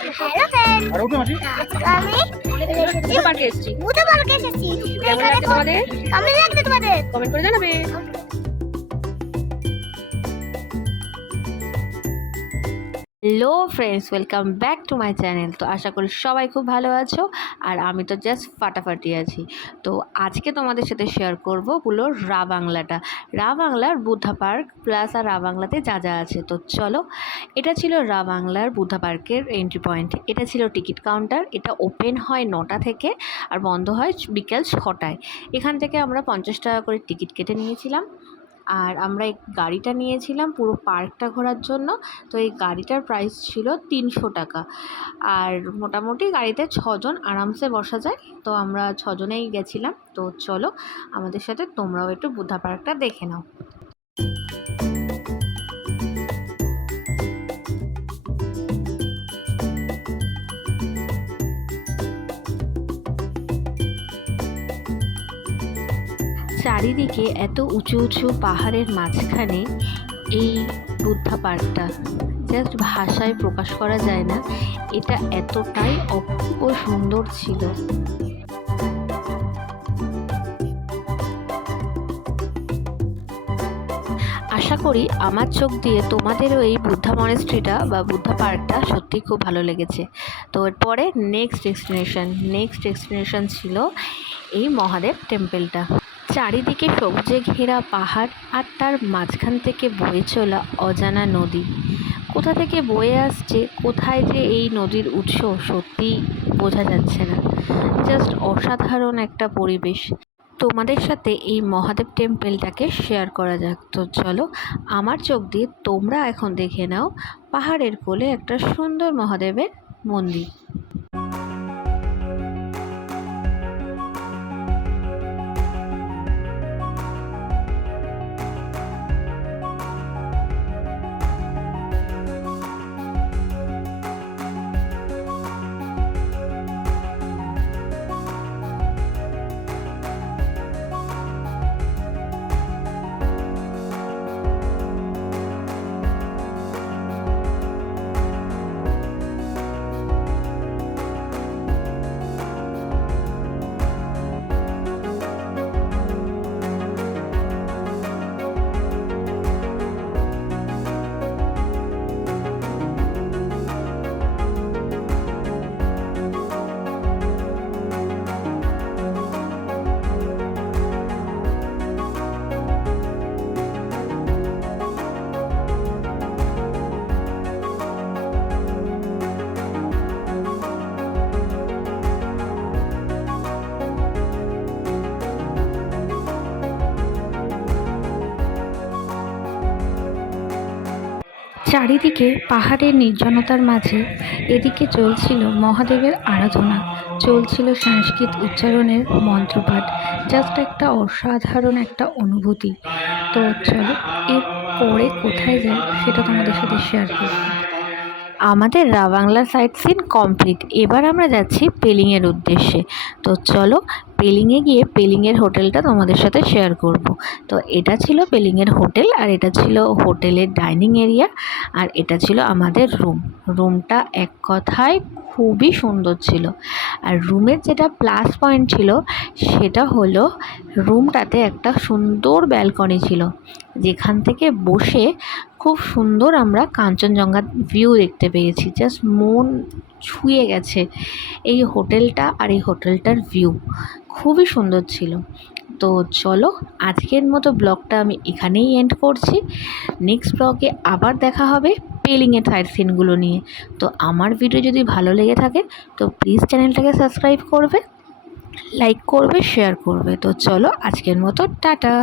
Hello friend, আমি বুদ্ধা পার্কে এসেছি। কেমন লাগছে তোমাদের? কমেন্ট করে জানাবে। Hello friends, welcome back to my channel. তো আশা করি সবাই খুব ভালো আছো, আর আমি তো জাস্ট ফাটাফাটি আছি। তো আজকে তোমাদের সাথে শেয়ার করব পুরো রা বাংলার বুদ্ধা পার্ক প্লাস আর রা বাংলাতে যা যা আছে। তো চলো, এটা ছিল রা বাংলার বুদ্ধা পার্কের এন্ট্রি পয়েন্ট। এটা ছিল টিকিট কাউন্টার। এটা ওপেন হয় 9টা থেকে আর বন্ধ হয় বিকেল 6টায়। এখান থেকে আমরা 50 টাকা করে টিকিট কেটে নিয়েছিলাম। আর আমরা এই গাড়িটা নিয়েছিলাম পুরো পার্কটা ঘোরার জন্য। তো এই গাড়িটার প্রাইস ছিল 300 টাকা। আর মোটামুটি গাড়িতে 6জন আরামসে বসা যায়। তো আমরা 6জনেই গেছিলাম। তো চলো আমাদের সাথে তোমরাও একটু বুদ্ধা পার্কটা দেখে নাও। চারিদিকে এত উঁচু উঁচু পাহাড়ের মাঝখানে এই বুদ্ধা পার্কটা জাস্ট ভাষায় প্রকাশ করা যায় না। এটা এতটাই অপূর্ব সুন্দর ছিল। আশা করি আমার চোখ দিয়ে তোমাদেরও এই বুদ্ধা মনেস্ট্রিটা বা বুদ্ধা পার্কটা সত্যিই খুব ভালো লেগেছে। তো এরপরে নেক্সট ডেস্টিনেশন ছিল এই মহাদেব টেম্পলটা। চারিদিকে সবুজে ঘেরা পাহাড় আর তার মাঝখান থেকে বয়ে চলা অজানা নদী। কোথা থেকে বয়ে আসছে, কোথায় যে এই নদীর উৎস সত্যিই বোঝা যাচ্ছে না। জাস্ট অসাধারণ একটা পরিবেশ। তোমাদের সাথে এই মহাদেব টেম্পলটাকে শেয়ার করা যাক। তো চলো, আমার চোখ দিয়ে তোমরা এখন দেখে নাও পাহাড়ের কোলে একটা সুন্দর মহাদেবের মন্দির। চারিদিকে পাহাড়ের নির্জনতার মাঝে এদিকে চলছিল মহাদেবের আরাধনা, চলছিল সংস্কৃত উচ্চারণের মন্ত্রপাঠ। জাস্ট একটা অসাধারণ একটা অনুভূতি। তো চলো এর পরে কোথায় যাই সেটা তোমাদের সাথে শেয়ার করব। আমাদের রা বাংলা সাইট সিন কমপ্লিট। এবার আমরা যাচ্ছি পেলিংয়ের উদ্দেশ্যে। তো চলো পেলিংয়ে গিয়ে পেলিংয়ের হোটেলটা তোমাদের সাথে শেয়ার করব। তো এটা ছিল পেলিংয়ের হোটেল, আর এটা ছিল হোটেলের ডাইনিং এরিয়া, আর এটা ছিল আমাদের রুমটা এক কথায় খুবই সুন্দর ছিল। আর রুমের যেটা প্লাস পয়েন্ট ছিল সেটা হলো রুমটাতে একটা সুন্দর ব্যালকনি ছিল, যেখান থেকে বসে খুব সুন্দর আমরা কাঞ্চনজঙ্ঘার ভিউ দেখতে পেয়েছি। জাস্ট মন ছুঁয়ে গেছে এই হোটেলটা, আর এই হোটেলটার ভিউ খুবই সুন্দর ছিল। তো চলো আজকের মতো ব্লগটা আমি এখানেই এন্ড করছি। নেক্সট ব্লগে আবার দেখা হবে পেলিংয়ের সাইড সিনগুলো নিয়ে। তো আমার ভিডিও যদি ভালো লেগে থাকে তো প্লিজ চ্যানেলটাকে সাবস্ক্রাইব করবে, লাইক করবে, শেয়ার করবে। তো চলো আজকের মতো টাটা।